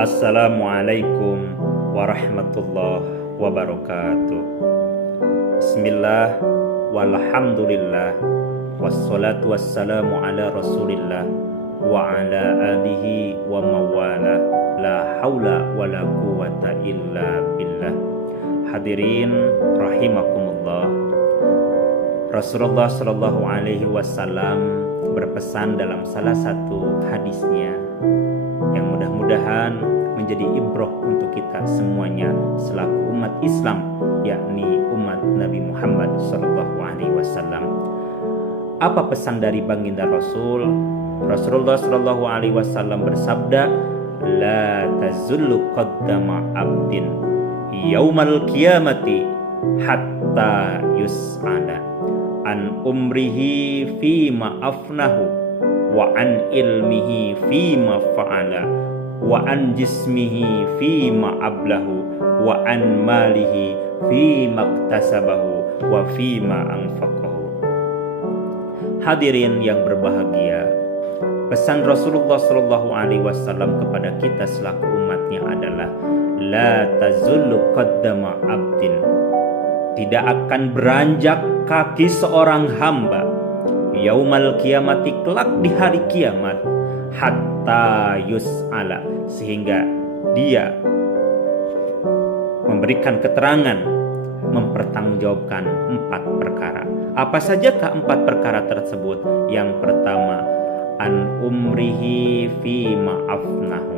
Assalamualaikum warahmatullahi wabarakatuh. Bismillah, walhamdulillah, wassalatu wassalamu ala rasulillah wa ala alihi wa mawala, la hawla wa la quwata illa billah. Hadirin rahimakumullah, Rasulullah sallallahu alaihi wasallam berpesan dalam salah satu hadisnya yang mudah-mudahan menjadi ibrah untuk kita semuanya selaku umat Islam, yakni umat Nabi Muhammad sallallahu alaihi wasallam. Apa pesan dari baginda Rasul? Rasulullah sallallahu alaihi wasallam bersabda, "La tazullu qaddama 'abdin yaumal qiyamati hatta yus'ala an umrihi fima afnahu wa an ilmihi fima fa'ala wa an jismihi fima ablahu wa an malihi fima iktasabahu wa fima anfaqahu." Hadirin yang berbahagia, pesan Rasulullah sallallahu alaihi wasallam kepada kita selaku umatnya adalah la tazullu qaddama 'abdin, tidak akan beranjak kaki seorang hamba yaumal kiamati, kelak di hari kiamat, hatta yus'ala, sehingga dia memberikan keterangan, mempertanggungjawabkan 4 perkara. Apa sajakah 4 perkara tersebut? Yang pertama, an umrihi fima afnahu,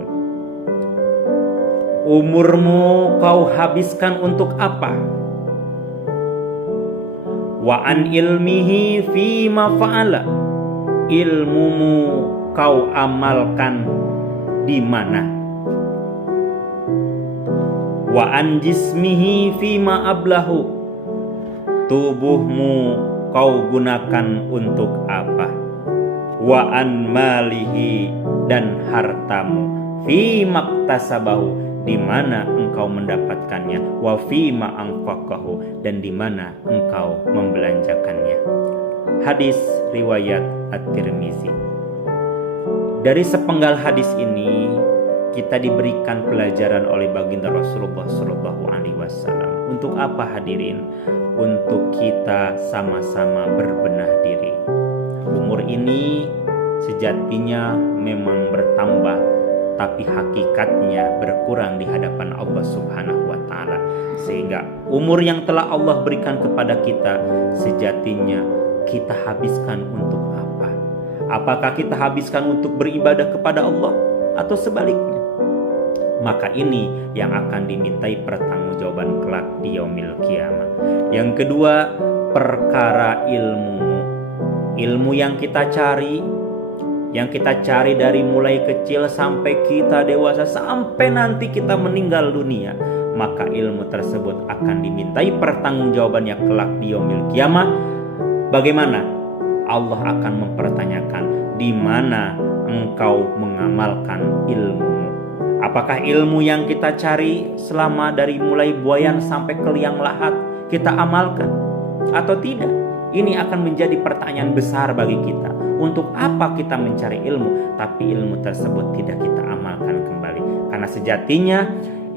umurmu kau habiskan untuk apa? Wa an ilmihi fima fa'ala, ilmumu kau amalkan di mana? Wa an jismihi fima ablahu, tubuhmu kau gunakan untuk apa? Wa an malihi, dan hartamu, fima iktasabahu, di mana engkau mendapatkannya, wa fima anfaqahu, dan di mana engkau membelanjakannya. Hadis riwayat At-Tirmizi. Dari sepenggal hadis ini kita diberikan pelajaran oleh baginda Rasulullah sallallahu alaihi wasallam. Untuk apa hadirin? Untuk kita sama-sama berbenah diri. Umur ini sejatinya memang bertambah, tapi hakikatnya berkurang di hadapan Allah Subhanahu wa ta'ala. Sehingga umur yang telah Allah berikan kepada kita sejatinya kita habiskan untuk apa? Apakah kita habiskan untuk beribadah kepada Allah atau sebaliknya? Maka ini yang akan dimintai pertanggungjawaban kelak di yaumil qiyamah. Yang kedua, perkara ilmumu. Ilmu yang kita cari, dari mulai kecil sampai kita dewasa, sampai nanti kita meninggal dunia, maka ilmu tersebut akan dimintai pertanggungjawabannya kelak di yaumil qiyamah. Bagaimana? Allah akan mempertanyakan, di mana engkau mengamalkan ilmumu? Apakah ilmu yang kita cari selama dari mulai buayan sampai ke liang lahat kita amalkan atau tidak? Ini akan menjadi pertanyaan besar bagi kita. Untuk apa kita mencari ilmu, tapi ilmu tersebut tidak kita amalkan kembali? Karena sejatinya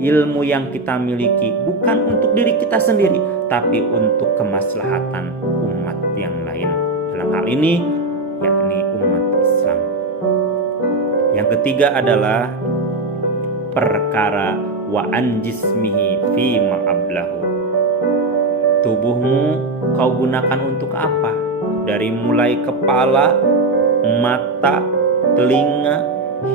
ilmu yang kita miliki bukan untuk diri kita sendiri, tapi untuk kemaslahatan umat yang lain. Dalam hal ini yakni umat Islam. Yang ketiga adalah perkara wa an jismihi fima ablahu, tubuhmu kau gunakan untuk apa? Dari mulai kepala, mata, telinga,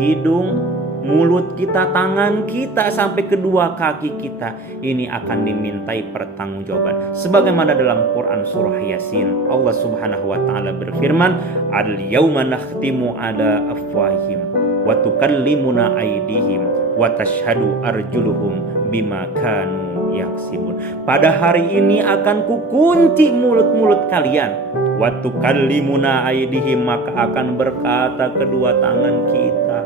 hidung, mulut kita, tangan kita, sampai kedua kaki kita, ini akan dimintai pertanggungjawaban. Sebagaimana dalam Quran surah Yasin, Allah Subhanahu wa ta'ala berfirman, al-yauma nakhtimu ala afwahim wa tukallimuna aydihim wa tashhadu arjuluhum bima kanu yaksibun. Pada hari ini akan kukunci mulut-mulut kalian. Wa tukallimuna aydihim, maka akan berkata kedua tangan kita.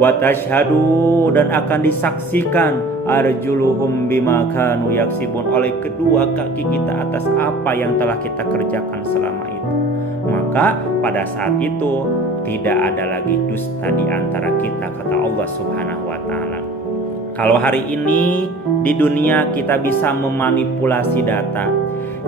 Wa tashhadu, dan akan disaksikan arjuluhum bima kanu yaksibun, oleh kedua kaki kita atas apa yang telah kita kerjakan selama itu. Maka pada saat itu tidak ada lagi dusta di antara kita, kata Allah Subhanahu wa taala. Kalau hari ini di dunia kita bisa memanipulasi data,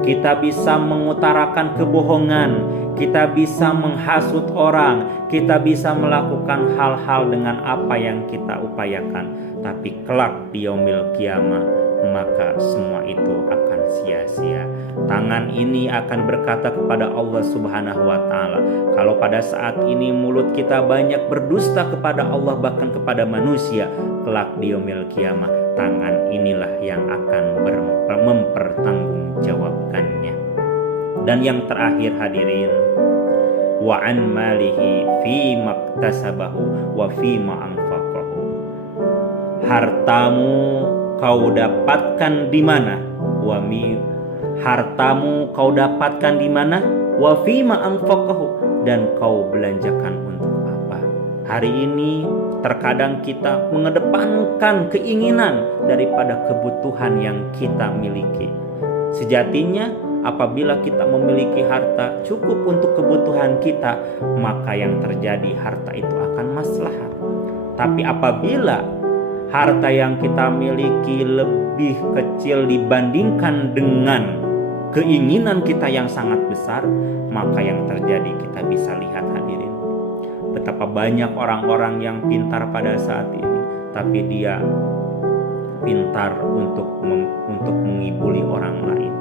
kita bisa mengutarakan kebohongan, kita bisa menghasut orang, kita bisa melakukan hal-hal dengan apa yang kita upayakan. Tapi kelak di yaumil qiyamah, maka semua itu akan sia-sia. Tangan ini akan berkata kepada Allah Subhanahu wa taala, kalau pada saat ini mulut kita banyak berdusta kepada Allah bahkan kepada manusia, kelak di yaumil qiyamah tangan inilah yang akan mempertanggungjawabkannya. Dan yang terakhir hadirin, wa an malihi fi maktasabahu wa fi ma anfaqahu. Hartamu kau dapatkan di mana? Hartamu kau dapatkan di mana? Wa fi ma anfaqahu, dan kau belanjakan untuk apa? Hari ini terkadang kita mengedepankan keinginan daripada kebutuhan yang kita miliki. Sejatinya apabila kita memiliki harta cukup untuk kebutuhan kita, maka yang terjadi harta itu akan maslahat. Tapi apabila harta yang kita miliki lebih kecil dibandingkan dengan keinginan kita yang sangat besar, maka yang terjadi kita bisa lihat hadirin, betapa banyak orang-orang yang pintar pada saat ini, tapi dia pintar untuk mengibuli orang lain.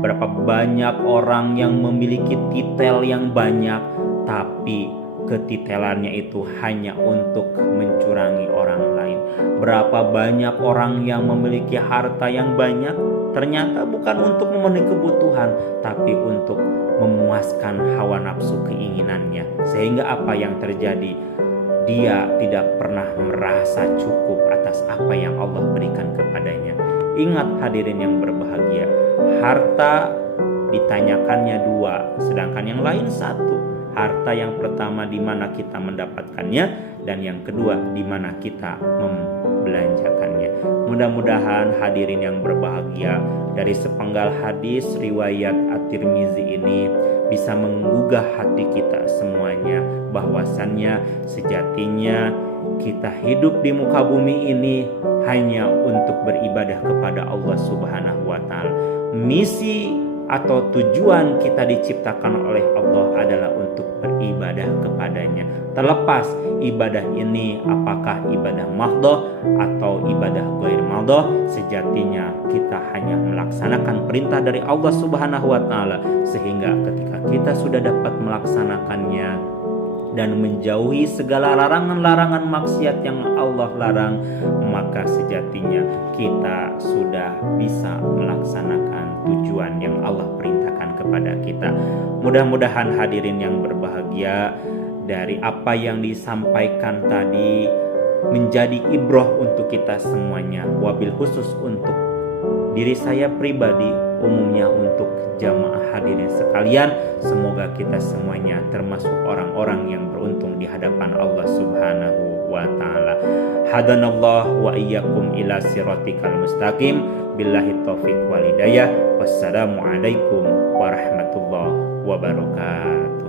Berapa banyak orang yang memiliki titel yang banyak, tapi ketitelannya itu hanya untuk mencurangi orang lain. Berapa banyak orang yang memiliki harta yang banyak, ternyata bukan untuk memenuhi kebutuhan, tapi untuk memuaskan hawa nafsu keinginannya. Sehingga apa yang terjadi? Dia tidak pernah merasa cukup atas apa yang Allah berikan kepadanya. Ingat hadirin yang berbahagia, harta ditanyakannya 2, sedangkan yang lain 1. Harta yang pertama di mana kita mendapatkannya, dan yang kedua di mana kita membelanjakannya. Mudah-mudahan hadirin yang berbahagia, dari sepenggal hadis riwayat At-Tirmizi ini bisa menggugah hati kita semuanya, bahwasannya sejatinya kita hidup di muka bumi ini hanya untuk beribadah kepada Allah Subhanahu wa taala. Misi atau tujuan kita diciptakan oleh Allah adalah untuk beribadah kepadanya. Terlepas ibadah ini apakah ibadah mahdhah atau ibadah ghair mahdhah, sejatinya kita hanya melaksanakan perintah dari Allah Subhanahu wa taala, sehingga ketika kita sudah dapat melaksanakannya dan menjauhi segala larangan-larangan maksiat yang Allah larang, maka sejatinya kita sudah bisa melaksanakan tujuan yang Allah perintahkan kepada kita. Mudah-mudahan hadirin yang berbahagia, dari apa yang disampaikan tadi menjadi ibrah untuk kita semuanya, wabil khusus untuk diri saya pribadi, umumnya untuk jamaah hadirin sekalian. Semoga kita semuanya termasuk orang-orang yang beruntung di hadapan Allah Subhanahu wa taala. Hadanallah wa iyyakum ila siratikal mustaqim. Billahi taufiq wal hidayah. Wassalamualaikum warahmatullahi wabarakatuh.